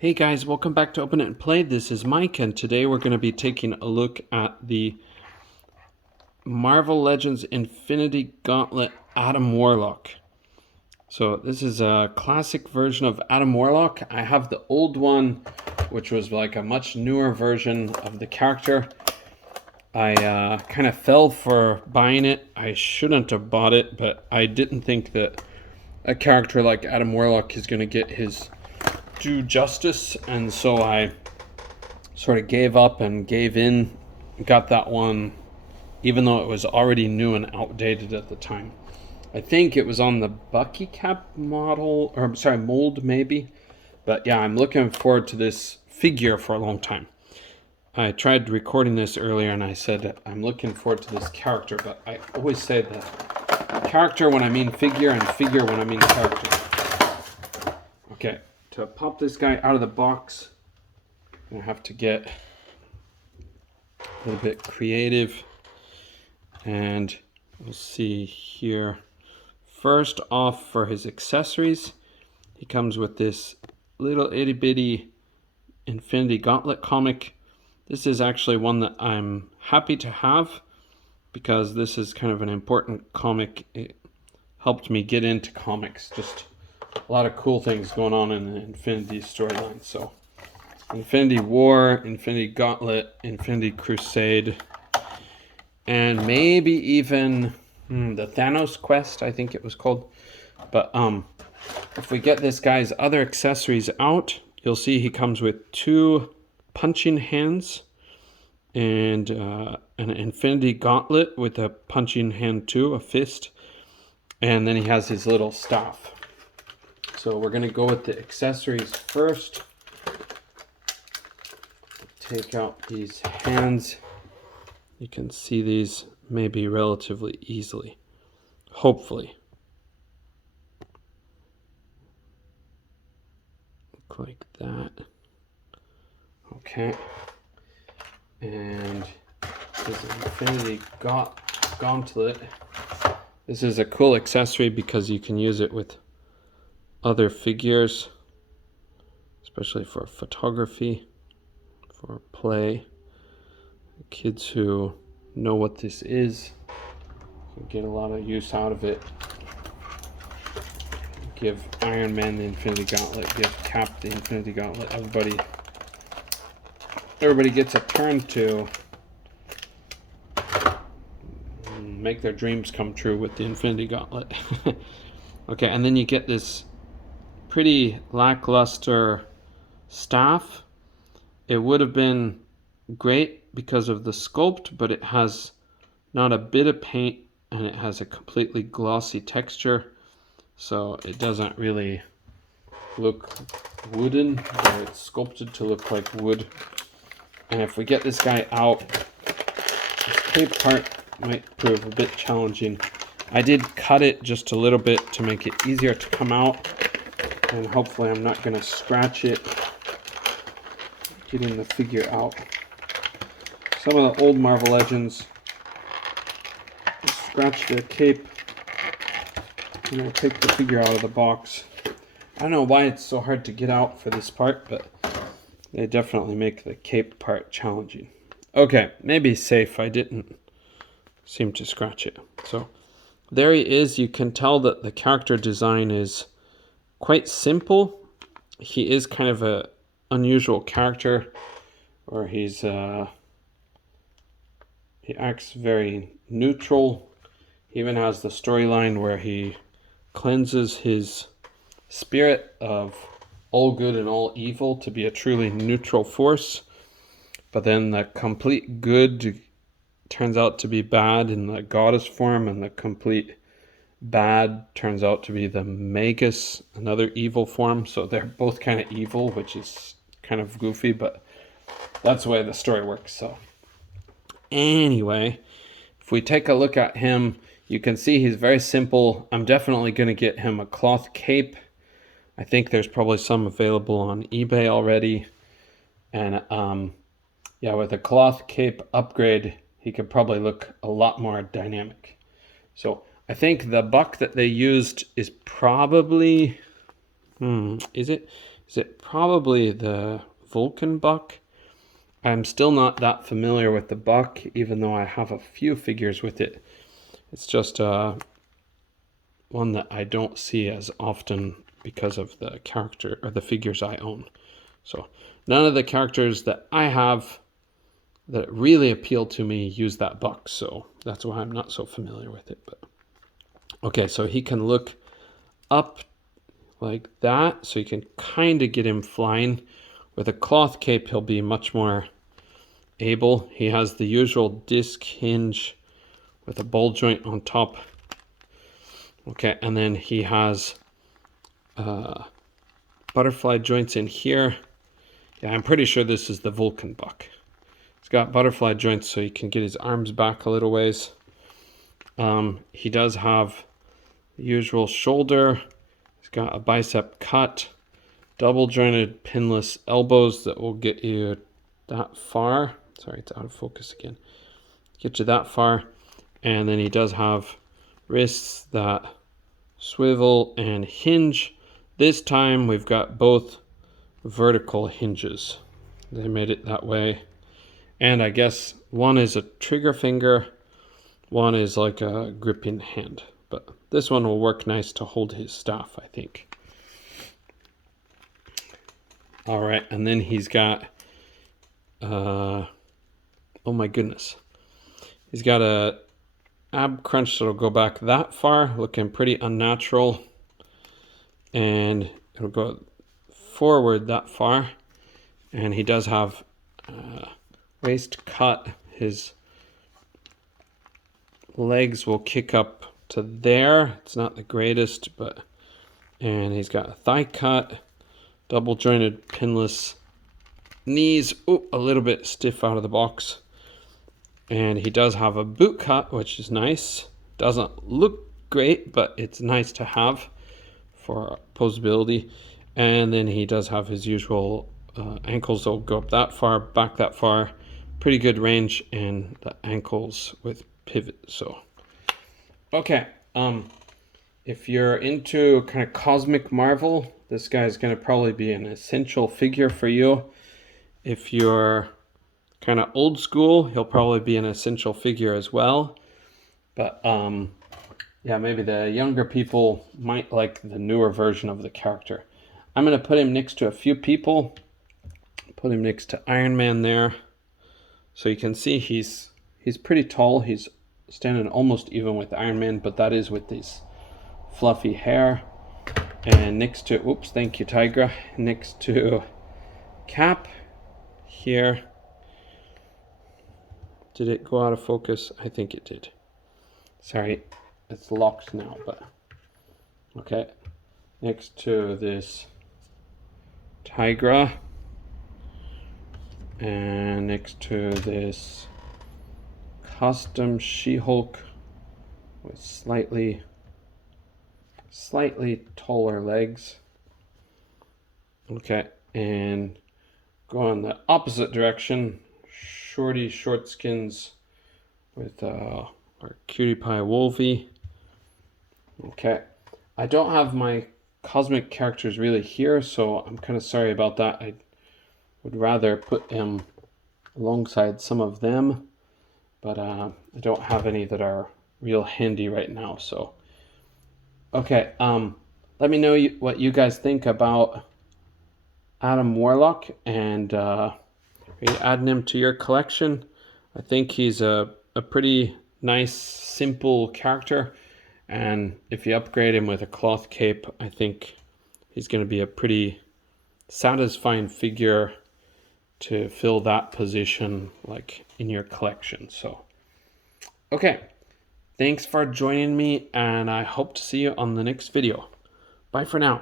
Hey guys, welcome back to Open It and Play. This is Mike, and today we're going to be taking a look at the Marvel Legends Infinity Gauntlet Adam Warlock. So this is a classic version of Adam Warlock. I have the old one, which was like a much newer version of the character. I kind of fell for buying it. I shouldn't have bought it, but I didn't think that a character like Adam Warlock is going to get his due justice, and so I sort of gave up and gave in, got that one even though it was already new and outdated at the time. I think it was on the Bucky Cap model, or sorry, mold maybe, but yeah, I'm looking forward to this figure for a long time. I tried recording this earlier and I said I'm looking forward to this character, but I always say that character when I mean figure and figure when I mean character. Okay. To pop this guy out of the box, I'm going to have to get a little bit creative, and we'll see here. First off, for his accessories, he comes with this little itty bitty Infinity Gauntlet comic. This is actually one that I'm happy to have because this is kind of an important comic. It helped me get into comics. Just a lot of cool things going on in the Infinity storyline. So Infinity War, Infinity Gauntlet, Infinity Crusade, and maybe even the Thanos Quest, I think it was called. But if we get this guy's other accessories out, you'll see he comes with 2 punching hands and an Infinity Gauntlet with a punching hand too, a fist, and then he has his little staff. So we're going to go with the accessories first. Take out these hands. You can see these maybe relatively easily. Hopefully. Look like that. Okay. And this Infinity Gauntlet. This is a cool accessory because you can use it with other figures, especially for photography, for play. Kids who know what this is can get a lot of use out of it. Give Iron Man the Infinity Gauntlet, give Cap the Infinity Gauntlet. Everybody gets a turn to make their dreams come true with the Infinity Gauntlet. Okay, and then you get this pretty lackluster staff. It would have been great because of the sculpt, but it has not a bit of paint and it has a completely glossy texture, so it doesn't really look wooden, but it's sculpted to look like wood. And if we get this guy out, this cape part might prove a bit challenging. I did cut it just a little bit to make it easier to come out, and hopefully I'm not going to scratch it getting the figure out. Some of the old Marvel Legends scratch the cape and I take the figure out of the box. I don't know why it's so hard to get out for this part, but they definitely make the cape part challenging. Okay, maybe safe. I didn't seem to scratch it. So there he is. You can tell that the character design is quite simple. He is kind of a unusual character, or he acts very neutral. He even has the storyline where he cleanses his spirit of all good and all evil to be a truly neutral force, but then the complete good turns out to be bad in the goddess form, and the complete bad turns out to be the Magus, another evil form. So they're both kind of evil, which is kind of goofy, but that's the way the story works. So anyway, if we take a look at him, you can see he's very simple. I'm definitely going to get him a cloth cape. I think there's probably some available on eBay already. And yeah, with a cloth cape upgrade, he could probably look a lot more dynamic. So I think the buck that they used is probably, is it Is it probably the Vulcan buck? I'm still not that familiar with the buck, even though I have a few figures with it. It's just one that I don't see as often because of the character or the figures I own. So none of the characters that I have that really appeal to me use that buck, so that's why I'm not so familiar with it. But okay, so he can look up like that, so you can kind of get him flying. With a cloth cape, he'll be much more able. He has the usual disc hinge with a ball joint on top. Okay, and then he has butterfly joints in here. Yeah, I'm pretty sure this is the Vulcan buck. He's got butterfly joints so he can get his arms back a little ways. He does have the usual shoulder. He's got a bicep cut, double jointed pinless elbows that will get you that far. Sorry, it's out of focus again. Get you that far. And then he does have wrists that swivel and hinge. This time we've got both vertical hinges. They made it that way. And I guess one is a trigger finger, one is like a gripping hand. But this one will work nice to hold his staff, I think. All right, and then he's got, oh my goodness. He's got a ab crunch that'll go back that far, looking pretty unnatural. And it'll go forward that far. And he does have waist cut. His legs will kick up to there. It's not the greatest, but, and he's got a thigh cut, double jointed pinless knees. Oh, a little bit stiff out of the box. And he does have a boot cut, which is nice. Doesn't look great, but it's nice to have for posability. And then he does have his usual ankles that will go up that far, back that far. Pretty good range, and the ankles with pivot. So, okay. If you're into kind of cosmic Marvel, this guy is going to probably be an essential figure for you. If you're kind of old school, he'll probably be an essential figure as well. But yeah, maybe the younger people might like the newer version of the character. I'm going to put him next to a few people. Put him next to Iron Man there. So you can see he's pretty tall. He's standing almost even with Iron Man, but that is with his fluffy hair. And next to, oops, thank you, Tigra. Next to Cap here. Did it go out of focus? I think it did. Sorry, it's locked now, but okay. Next to this Tigra. And next to this custom She-Hulk with slightly taller legs. Okay, and go in the opposite direction. Shorty Shortskins with our Cutie Pie Wolvie. Okay, I don't have my cosmic characters really here, so I'm kind of sorry about that. I would rather put him alongside some of them, but I don't have any that are real handy right now. So, okay, let me know what you guys think about Adam Warlock, and are you adding him to your collection? I think he's a pretty nice, simple character, and if you upgrade him with a cloth cape, I think he's going to be a pretty satisfying figure to fill that position like in your collection. So, okay, thanks for joining me, and I hope to see you on the next video. Bye for now.